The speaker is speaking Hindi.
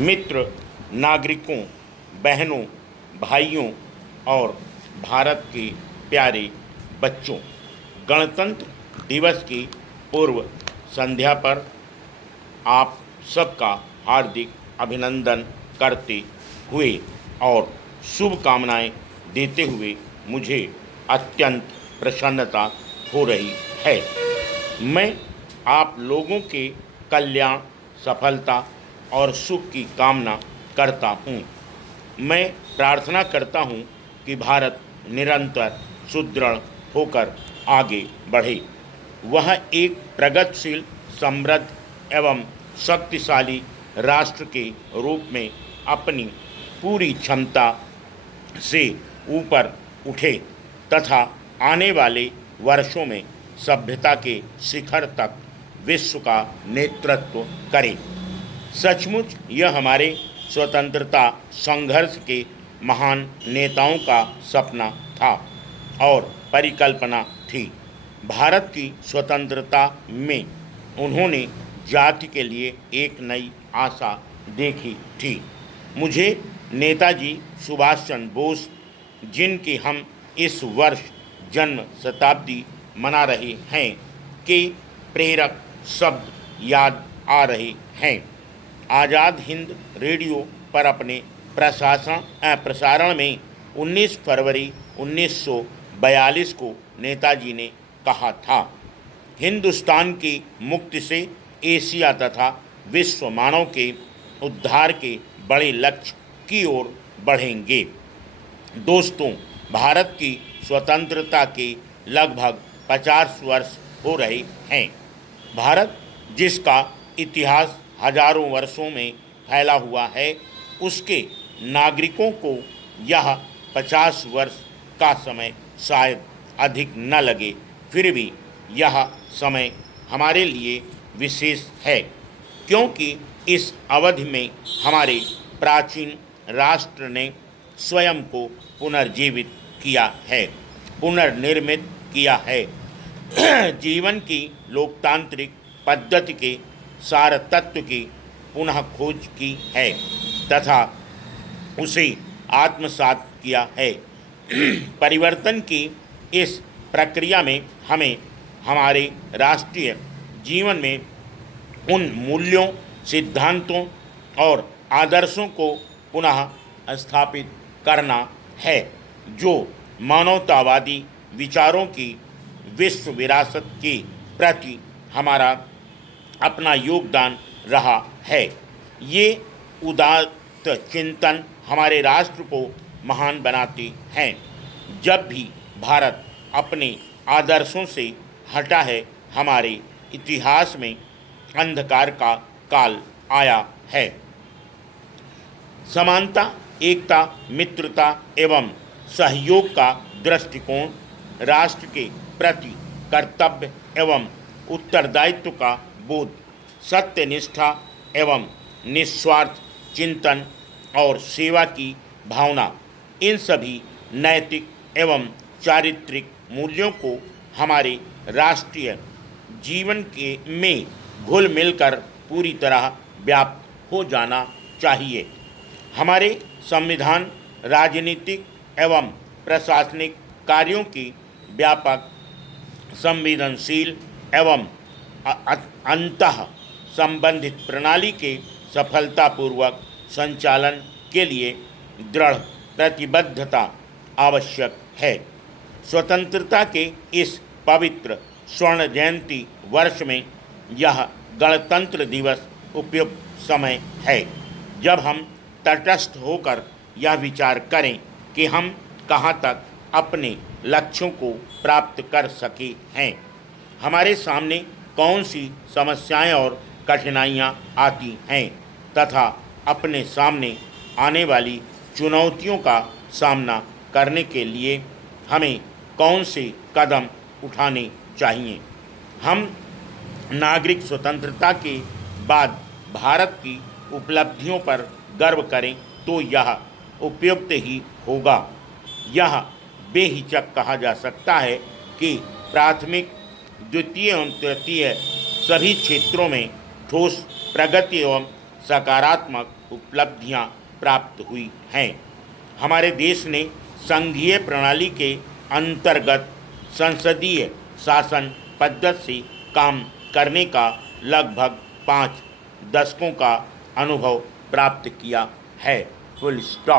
मित्र, नागरिकों, बहनों, भाइयों और भारत के प्यारे बच्चों, गणतंत्र दिवस की पूर्व संध्या पर आप सबका हार्दिक अभिनंदन करते हुए और शुभकामनाएं देते हुए मुझे अत्यंत प्रसन्नता हो रही है। मैं आप लोगों के कल्याण, सफलता और सुख की कामना करता हूँ। मैं प्रार्थना करता हूँ कि भारत निरंतर सुदृढ़ होकर आगे बढ़े। वह एक प्रगतिशील, समृद्ध एवं शक्तिशाली राष्ट्र के रूप में अपनी पूरी क्षमता से ऊपर उठे तथा आने वाले वर्षों में सभ्यता के शिखर तक विश्व का नेतृत्व करे। सचमुच यह हमारे स्वतंत्रता संघर्ष के महान नेताओं का सपना था और परिकल्पना थी। भारत की स्वतंत्रता में उन्होंने जाति के लिए एक नई आशा देखी थी। मुझे नेताजी सुभाष चंद्र बोस, जिनकी हम इस वर्ष जन्म शताब्दी मना रहे हैं, के प्रेरक शब्द याद आ रहे हैं। आज़ाद हिंद रेडियो पर अपने प्रसारण में 19 फरवरी 1942 को नेताजी ने कहा था, हिंदुस्तान की मुक्ति से एशिया तथा विश्व मानव के उद्धार के बड़े लक्ष्य की ओर बढ़ेंगे। दोस्तों, भारत की स्वतंत्रता के लगभग 50 वर्ष हो रहे हैं। भारत, जिसका इतिहास हजारों वर्षों में फैला हुआ है, उसके नागरिकों को यह 50 वर्ष का समय शायद अधिक न लगे, फिर भी यह समय हमारे लिए विशेष है, क्योंकि इस अवधि में हमारे प्राचीन राष्ट्र ने स्वयं को पुनर्जीवित किया है, पुनर्निर्मित किया है, जीवन की लोकतांत्रिक पद्धति के सार तत्व की पुनः खोज की है तथा उसे आत्मसात किया है। परिवर्तन की इस प्रक्रिया में हमें हमारे राष्ट्रीय जीवन में उन मूल्यों, सिद्धांतों और आदर्शों को पुनः स्थापित करना है जो मानवतावादी विचारों की विश्व विरासत के प्रति हमारा अपना योगदान रहा है। ये उदात्त चिंतन हमारे राष्ट्र को महान बनाते हैं। जब भी भारत अपने आदर्शों से हटा है, हमारे इतिहास में अंधकार का काल आया है। समानता, एकता, मित्रता एवं सहयोग का दृष्टिकोण, राष्ट्र के प्रति कर्तव्य एवं उत्तरदायित्व का बोध, सत्यनिष्ठा एवं निस्वार्थ चिंतन और सेवा की भावना, इन सभी नैतिक एवं चारित्रिक मूल्यों को हमारे राष्ट्रीय जीवन के में घुल मिलकर पूरी तरह व्याप्त हो जाना चाहिए। हमारे संविधान राजनीतिक एवं प्रशासनिक कार्यों की व्यापक, संवेदनशील एवं अंतः संबंधित प्रणाली के सफलतापूर्वक संचालन के लिए दृढ़ प्रतिबद्धता आवश्यक है। स्वतंत्रता के इस पवित्र स्वर्ण जयंती वर्ष में यह गणतंत्र दिवस उपयुक्त समय है, जब हम तटस्थ होकर यह विचार करें कि हम कहाँ तक अपने लक्ष्यों को प्राप्त कर सके हैं, हमारे सामने कौन सी समस्याएं और कठिनाइयां आती हैं तथा अपने सामने आने वाली चुनौतियों का सामना करने के लिए हमें कौन से कदम उठाने चाहिए। हम नागरिक स्वतंत्रता के बाद भारत की उपलब्धियों पर गर्व करें तो यह उपयुक्त ही होगा। यह बेहिचक कहा जा सकता है कि प्राथमिक, द्वितीय एवं तृतीय सभी क्षेत्रों में ठोस प्रगति एवं सकारात्मक उपलब्धियां प्राप्त हुई हैं। हमारे देश ने संघीय प्रणाली के अंतर्गत संसदीय शासन पद्धति से काम करने का लगभग 5 दशकों का अनुभव प्राप्त किया है। Full stop.